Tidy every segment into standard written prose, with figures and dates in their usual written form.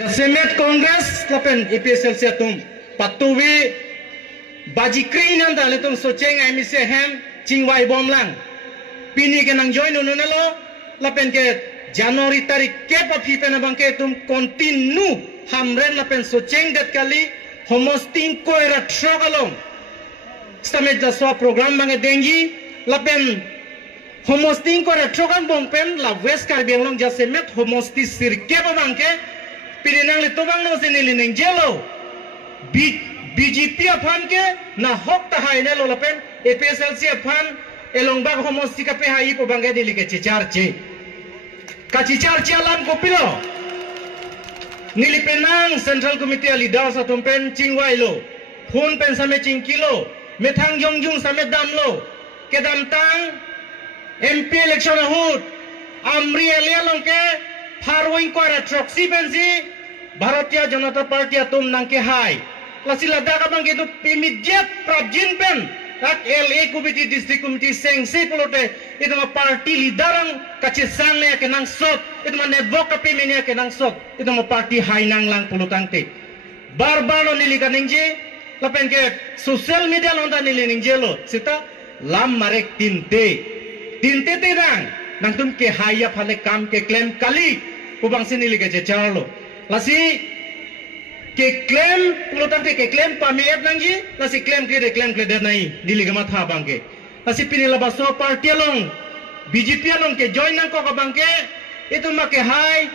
Semet Kongres lapen EPSL setum patuwi baji krinan da letung soceng ai mi se hem cingwai bom lang pini ke nang join nunalo lapen ke Januari tarik ke papi pena bangke tum kontinu hamren lapen soceng dat kali homosting ko era trogalong stamet da so program bange dengi lapen homosting ko era trogan bom pen la west karbiang long ja semet homosti sirke bangke Pirinang litubang no sini lining jelo, BGP apaan ke, na hok tahai ne lo lapen, EPSLC apaan, elong bag homosti kape hai po bangga dili ke cicarce, kacicarce alam kopilo, nilipenang Central Committee leader sa tumpen cingwai lo, hun pen same cingkilo, metang jongjung same dam lo, kedam tang, MP election ahut, amri elia long ke. Harwing ko ara troksi bensi Bharatiya Janata Party atum nangke hai lasi lada ka bang gitu immediate prabjin pen tak LA Committee District Committee sengsi pulote itu ma party leaderang kacisang ne ke nang sot itu ma network ka pimenia ke nang sot itu ma party hai nang lang pulutang te barbaro nili ka ningje lapen ke social media londa nili ningje lo sita lam marek tinte tirang nang tum ke haya phale kam ke claim kali ubang sini liga Charlo lasi ke claim pulutan ke claim pamiat nangji lasi claim ke nai di liga matha bangke lasi pinila baso party long BJP long ke join nang ko ka bangke itu make hai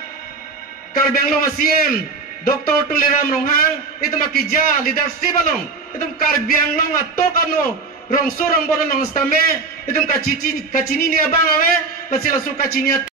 karbeng long asiem Dr. Tuliram Ronghang itu make ja leadership long itu karbeng long atok ano rong sorong bodo long stame itu kacini ni abang awe lasi lasu kacini